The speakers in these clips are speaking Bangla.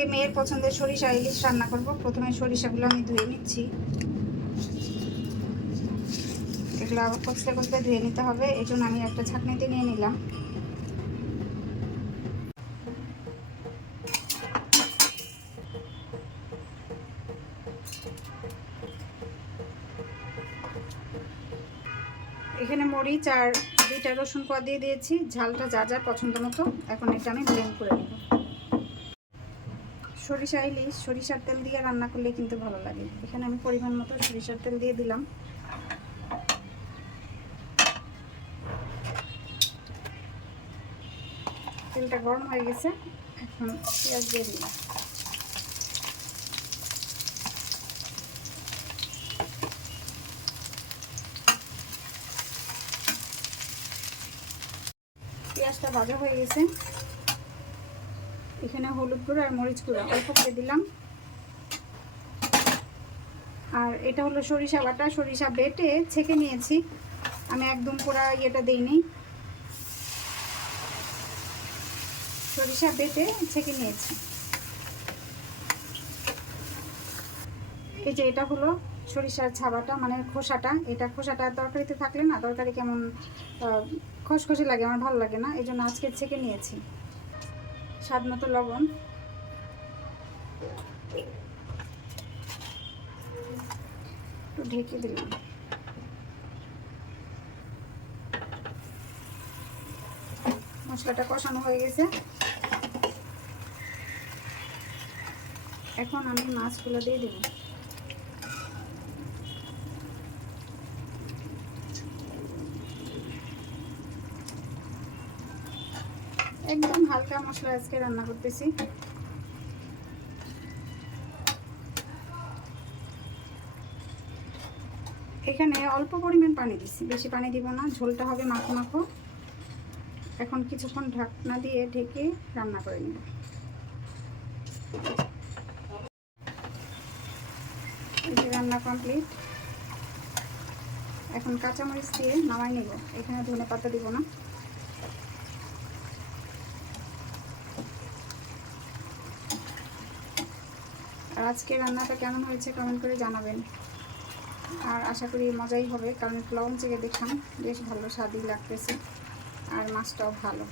আজকে মেয়ের পছন্দের সরিষা ইলিশ রান্না করব। প্রথমে সরিষাগুলো আমি ধুয়ে নিচ্ছি। এগুলো আবার কষতে কষতে ধুয়ে নিতে হবে, এই জন্য আমি একটা ছাঁকনিতে নিয়ে নিলাম। এখানে মরিচ আর 2টা রসুন কোয়া দিয়ে দিয়েছি, ঝালটা যা যা পছন্দ মতো। এখন এটা আমি ব্লেন্ড করে নেব। সরিষা ইলিশ সরিষার তেল দিয়ে রান্না করলে কিন্তু ভালো লাগে। এখানে আমি পরিমাণ মতো সরিষার তেল দিয়ে দিলাম। তেলটা গরম হয়ে গেছে, এখন পেঁয়াজ দিয়ে দিলাম। পেঁয়াজটা ভাজা হয়ে গেছে, এখানে হলুদ গুঁড়ো আর মরিচ গুঁড়ো অল্প করে দিলাম। আর এটা হলো সরিষা বাটা, সরিষা বেটে ছেঁকে নিয়েছি আমি, একদম পুরো ইয়েটা দিইনি, সরিষা বেটে ছেঁকে নিয়েছি। এই যে এটা হলো সরিষার ছাবাটা, মানে খোসাটা। এটা খোসাটা তরকারিতে থাকলে না তরকারি কেমন খসখসে লাগে, আমার ভালো লাগে না, এই জন্য আজকে ছেঁকে নিয়েছি। স্বাদ মতো লবণ, একটু ঢেকে দিলাম। মশলাটা কষানো হয়ে গেছে, এখন আমি মাছগুলো দিয়ে দেব। একদম হালকা মশলা আজকে রান্না করতেছি। এখানে অল্প পরিমাণ পানি দিচ্ছি, বেশি পানি দিব না, ঝোলটা হবে মাখো মাখো। এখন কিছুক্ষণ ঢাকনা দিয়ে ঢেকে রান্না করে নেব। এই যে রান্না কমপ্লিট, এখন কাঁচামরিচ দিয়ে নামাই নেব। এখানে ধনে পাতা দিব না। আর আজকে রান্নাটা কেমন হয়েছে কমেন্ট করে জানাবেন। আর আশা করি মজাই হবে, কারণ একটু লবণ চেখে দেখলাম, বেশ ভালো স্বাদই লাগতেছে, আর মাছটাও ভালো।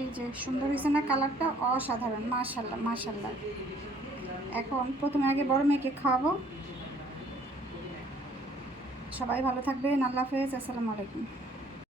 এই যে সুন্দর হয়েছে না কালারটা, অসাধারণ, মাশাআল্লাহ মাশাআল্লাহ। এখন প্রথমে আগে বড় মেয়েকে খাওয়াবো। সবাই ভালো থাকবেন, আল্লাহ হাফেজ, আসসালামু আলাইকুম।